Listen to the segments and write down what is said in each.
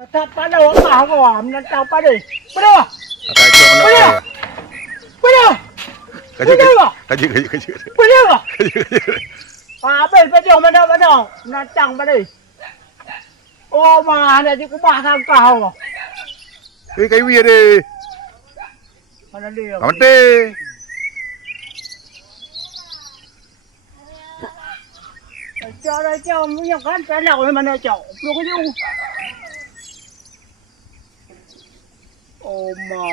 Tak pada orang haram nak tahu pada. Pada. Akan ikut mana Pada. Pada. kaji. Pada. Habis pada mana nak tang pada. Oh mana je kubah sang kau. Kayu ada. Mana dia? Amante. Cho muốn kan phải nào mana chậu. Lu có dung. Oh ma.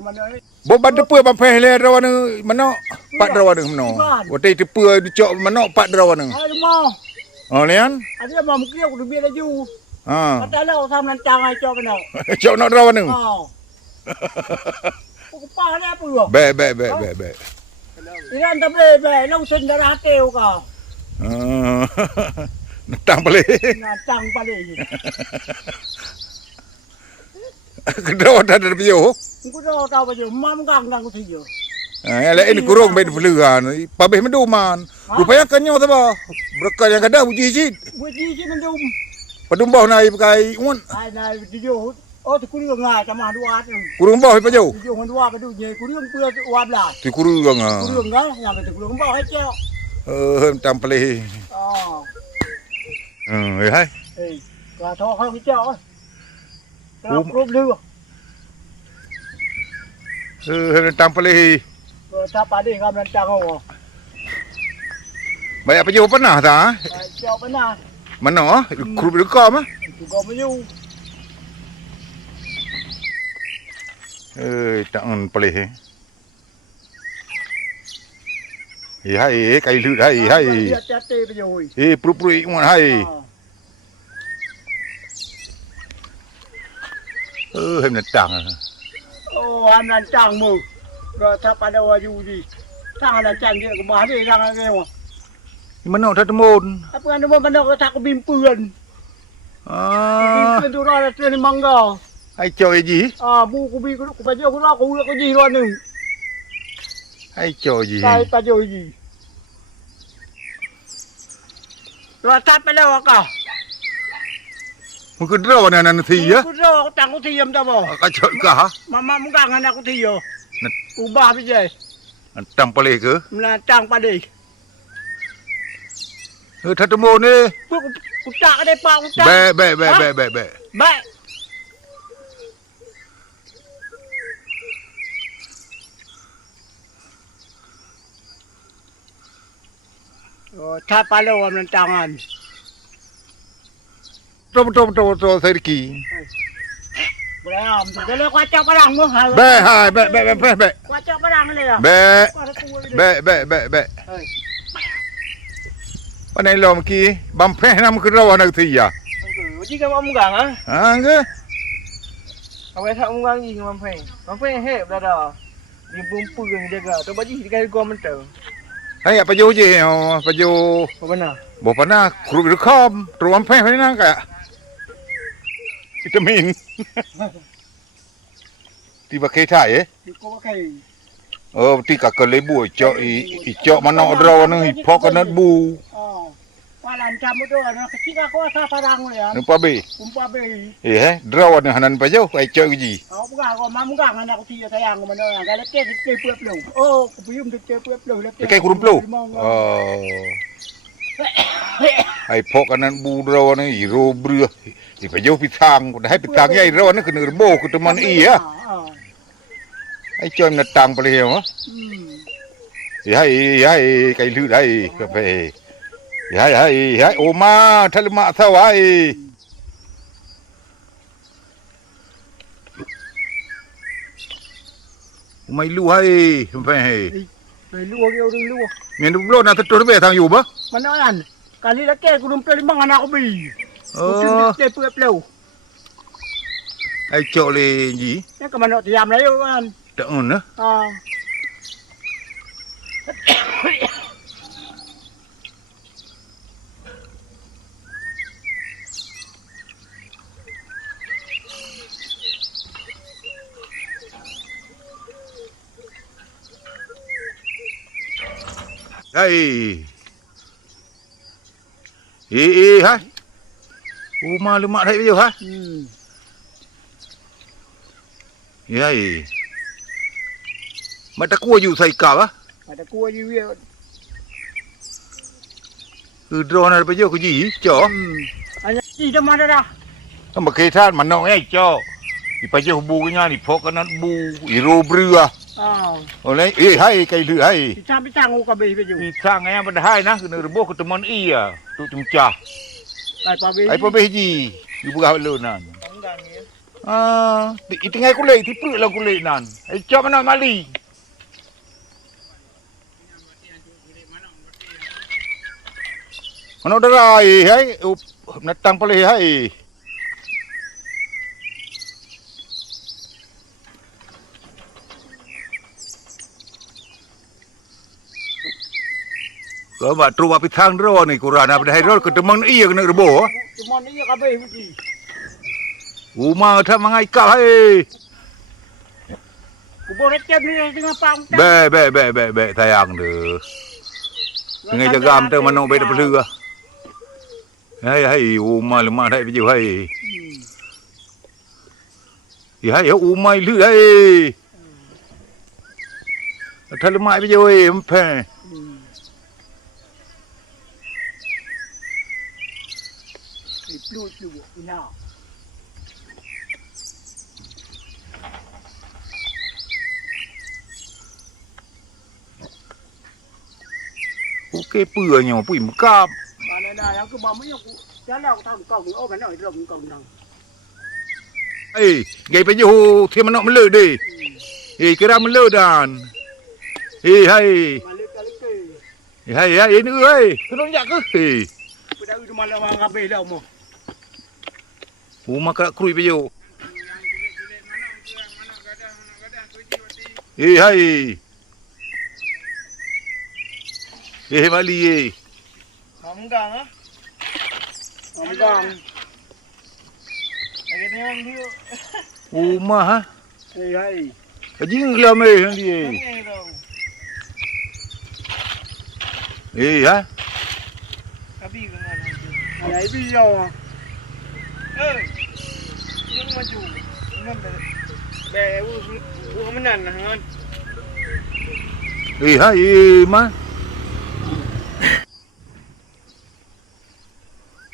Mana Boban tepua bampeh le rawan mana? Pat rawan mana? Wotai tepua dicok mana pat rawan. ai mau. Oh lian. Ada mau mungkin aku biar laju. Ha. Kata lah sama nantang ai cho mana. Cok nak rawan. Oh. Aku pa ni apa yo? Be. Iran tak boleh, long sen darah teu kau. Natang balik. Nantang balik. Kedua dah ada bio. Aku dah tahu baju, mam gang gang aku tiyo. Ini kurung bed peluan. Pabeh menduman. Rupanya kanyo sama. Berkah yang kada uji jid. Uji jid mendum. Padumbah nai pakai un. Ai nai tiyo. Oh tu kurang ngai sama dua tu. Kurung bah pa jo. Tiyo dua padu je kurang pua uap lah. Tu kurung ah. Kurang ngai yang tu kurang bah aja. Tampale. Oh. Hai. Eh, kau tahu kau kicau. Kau kurang lu. Tampale. Kau tak pada kau nantang kau. Baik apa jo pernah tak? Kau pernah. Mana? Kurung dekam ah. Kau menyu. Tak pelih. Hai, kai lut hai. Hati-hati baju. Pru imun hai. Hem natang. Oh, nantang mu. Kau tak pada waju di. Tang nantang dia ke mana dia jangan kau. Mana tak temun? Apa kan mau mana kau tak kebimpuan. Bimpuan tu dah tu ni mangga. Hai cho ji. Bu kubi ku baju ku dah ku ji luar ni. Hai cho ji. Sai baju ji. Kau tak pada kau. Mungkin draw nan thi ya. Ku dah aku tang ku tiam dah bo. Ka cho ka. Mama mugang anak aku tiyo. Ubah bijai. Tang pelih ke? Menantang pada. Tak temun ni. Ku tak ada pak ku tak. Be. Baik. Oh, tak pada orang menantangan. Betul seriki. Beram, kalau kacau perang mu. Be hai be. Kacau perang ni lah. Be. Panai lom ki bampeh nam ke rawan nak thi ya. Jika mau mugang ah. Ke? Awak tak mugang ni mampai. Mampai heb dah dah. Dia bumpu yang jaga. Tu baju dia gua mentel. Hai apa jo je? Apa jo? Apa benar? Bo pana kru rekam, ruam peh na ka. Vitamin. Tiba kai thai Kau pakai. ti ka ka lebu cok mana draw na hipok na bu. Oh. Walan camu tu nak kecil aku asal parang ya. Numpa be. Kumpa be. Draw na hanan pa jo ai cok ji. Aku bukan aku mam bukan anak aku tiga sayang mana yang kalau ke puap lu. Oh, kebuyum ke puap lu. Kai kurung plu. Ai pok anan bu draw na iro bru. Di pa jo pitang, dah pitang ai draw na kena bo ku teman ya. Ai cok na tang pa le ha. Hai kai lu dai ka pe. Hai oma thalma thawai. Mai lu hai pe. Dari luar dia orang luar. Mian du blo na tetur be thang yu ba? Mana kan? Kali lagi aku numpang limang anak aku beli. Oh. Ke puap lu. Ai cok le ji. Ni ke mana diam lah yo kan. Tak on na. Hai. ha. Rumah lemak dah baju ha. Ya. Mata kuah ju sai ka ha. Ada kuah je dia. Drone ada baju ku ji, cho. Hanya di mana dah. Mà khi than mà nó ấy cho thì phải cho bu cái nhà thì phô cái nó bu iro bria ở đây ê hay cây lửa hay Pitang ngô cà bê bây giờ. thì sang em bên hai nó cái nửa bố cái tụi mình y à tụi chúng cha ai có biết gì đi bu gạo lớn nè thì ít ngày có lệ thì bự là có lệ nè ai cho nó mà đi nó đã ra ấy nó tăng vào đây hay Kalau mak terus api thang ro ni kurang apa dah ro ke teman iya kena rebo. Teman iya cà bê bây giờ. Uma tha mangai ka hai. Ku boleh cek ni dengan pang. Be sayang de. Ngai jagam te mano be de pelua. Hai uma lemah dai biju hai. Ya hai uma lư hai. Tha lemah biju hai empe. Lu nào. Cái bừa nhỏ bụi một cam. Bà này là cứ bấm mấy ku. Chán nào tao còng ô cái này rồng còng nào. Ê, ngày bây giờ thì mà nó mới lơ đi. Ê, cái ra mới lơ đàn. Ê, hay. Hay nữa ơi. Cứ nó nhạc cứ. Ê. Bây giờ cuma lewat cà bê đâu mà. Uma kena krui baju. Hai. Mali. Manggang ah. Manggang. Lagi ni orang dia. Uma ha. Hai. Jing lama dia. Ha. Kabi ke mana? Ai bio. Yung maju. Be u menan ngon. Hai ma.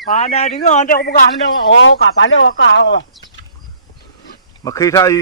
Pada dengar dia bukan dah. Oh, kapan dia wakau. Mà khi thay